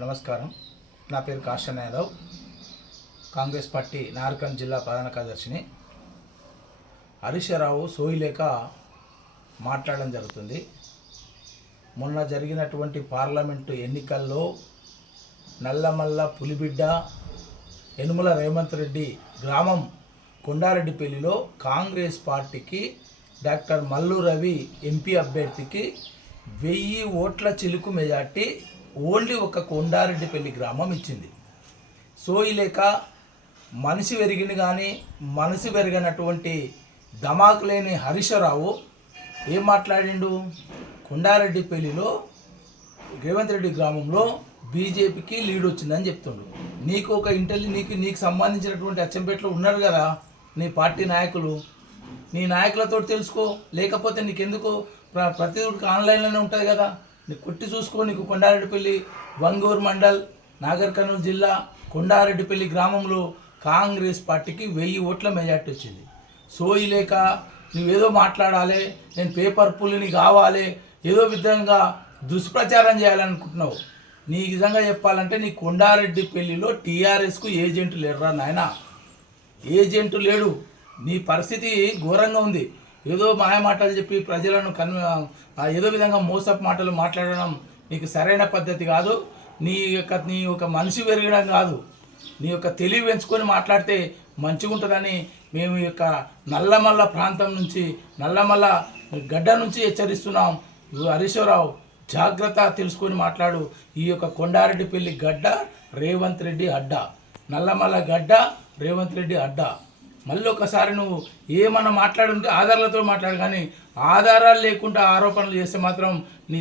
నమస్కారం. నా పేరు కాశన్ యాదవ్, కాంగ్రెస్ పార్టీ నార్కన్ జిల్లా ప్రధాన కార్యదర్శిని. హరీశ్రావు సోయిలేక మాట్లాడడం జరుగుతుంది. మొన్న జరిగినటువంటి పార్లమెంటు ఎన్నికల్లో నల్లమల్ల పులిబిడ్డ యనుమల రేవంత్ రెడ్డి గ్రామం కొండారెడ్డిపల్లిలో కాంగ్రెస్ పార్టీకి డాక్టర్ మల్లు రవి ఎంపీ అభ్యర్థికి 1000 ఓట్ల చిలుకు మెజార్టీ ఓన్లీ ఒక కొండారెడ్డిపల్లి గ్రామం ఇచ్చింది. సోయిలేక మనిషి పెరిగింది కానీ మనసు పెరిగినటువంటి ధమాకు లేని హరీశ్రావు ఏం మాట్లాడిండు? కొండారెడ్డిపల్లిలో రేవంత్ రెడ్డి గ్రామంలో బీజేపీకి లీడ్ వచ్చిందని చెప్తుండు. నీకు ఒక నీకు సంబంధించినటువంటి అచ్చంపేటలో ఉన్నారు కదా నీ పార్టీ నాయకులు, నీ నాయకులతో తెలుసుకో. లేకపోతే నీకెందుకు ప్రతి ఆన్లైన్లోనే ఉంటుంది కదా, నీకు కొట్టి చూసుకో. నీకు కొండారెడ్డిపల్లి వంగూరు మండల్ నాగర్ కర్నూలు జిల్లా కొండారెడ్డిపల్లి గ్రామంలో కాంగ్రెస్ పార్టీకి 1000 ఓట్ల మెజార్టీ వచ్చింది. సోయిలేక నువ్వేదో మాట్లాడాలి, నేను పేపర్ పుల్లిని కావాలి, ఏదో విధంగా దుష్ప్రచారం చేయాలనుకుంటున్నావు. నీ విధంగా చెప్పాలంటే నీ కొండారెడ్డిపల్లిలో టీఆర్ఎస్కు ఏజెంట్ లేరురా నాయన, ఏజెంటు లేడు. నీ పరిస్థితి ఘోరంగా ఉంది. ఏదో మాయ మాటలు చెప్పి ప్రజలను ఏదో విధంగా మోసపు మాటలు మాట్లాడడం నీకు సరైన పద్ధతి కాదు. నీ యొక్క మనిషి పెరగడం కాదు, నీ యొక్క తెలివి పెంచుకొని మాట్లాడితే మంచిగా ఉంటుందని మేము ఈ యొక్క నల్లమల్ల ప్రాంతం నుంచి, నల్లమల్ల గడ్డ నుంచి హెచ్చరిస్తున్నాం. హరీశ్రావు జాగ్రత్త తెలుసుకొని మాట్లాడు. ఈ యొక్క కొండారెడ్డిపల్లి గడ్డ రేవంత్ రెడ్డి అడ్డా, నల్లమల్ల గడ్డ రేవంత్ రెడ్డి అడ్డా. మళ్ళీ ఒకసారి నువ్వు ఏమన్నా మాట్లాడుంటే ఆధారాలతో మాట్లాడు, కానీ ఆధారాలు లేకుండా ఆరోపణలు చేస్తే మాత్రం నీ